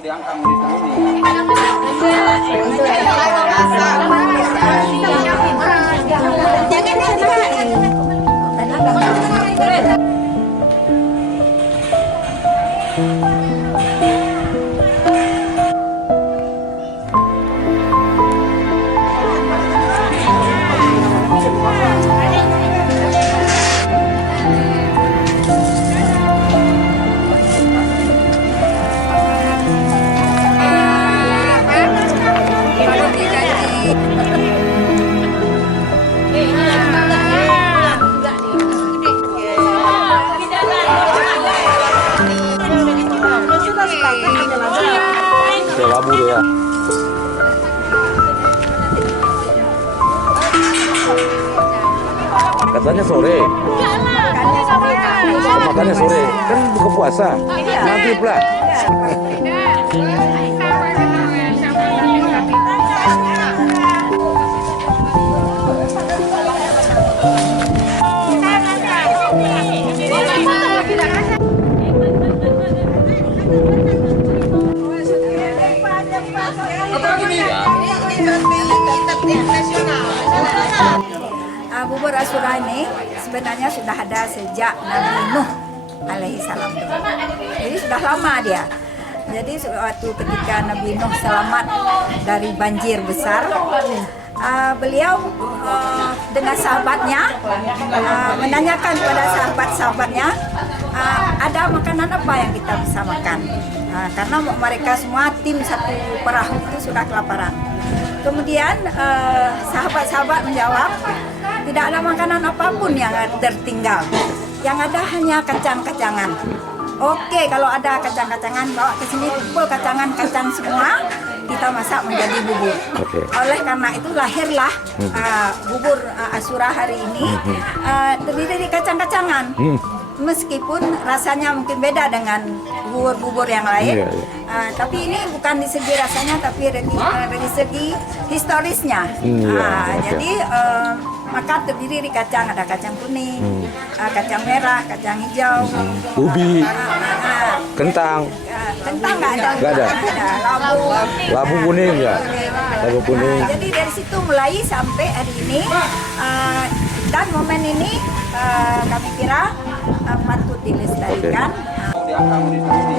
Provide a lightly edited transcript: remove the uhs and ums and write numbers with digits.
diangkat mau ditemui. Labu dia. Katanya sore. Makannya sore. Kan buka puasa. Maghrib lah. Bubur Asyura ini sebenarnya sudah ada sejak Nabi Nuh alaihi salam. Jadi sudah lama dia. Jadi suatu ketika Nabi Nuh selamat dari banjir besar, beliau dengan sahabatnya menanyakan kepada sahabat-sahabatnya, ada makanan apa yang kita bisa makan? Karena mereka semua tim satu perahu itu sudah kelaparan. Kemudian sahabat-sahabat menjawab, tidak ada makanan apapun yang tertinggal. Yang ada hanya kacang-kacangan. Oke, kalau ada kacang-kacangan, bawa ke sini, kumpul kacang semua, kita masak menjadi bubur. Oleh karena itu lahirlah bubur Asyura hari ini terdiri dari kacang-kacangan. Meskipun rasanya mungkin beda dengan bubur-bubur yang lain, tapi ini bukan di segi rasanya, tapi dari segi historisnya. Jadi maka terdiri dari kacang, ada kacang kuning, kacang merah, kacang hijau, ubi, kentang. Kentang nggak ada. Labu kuning ya. Labu kuning. Jadi dari situ mulai sampai hari ini, dan momen ini kami kira patut dilestarikan. Mau diangkat mau ditemui.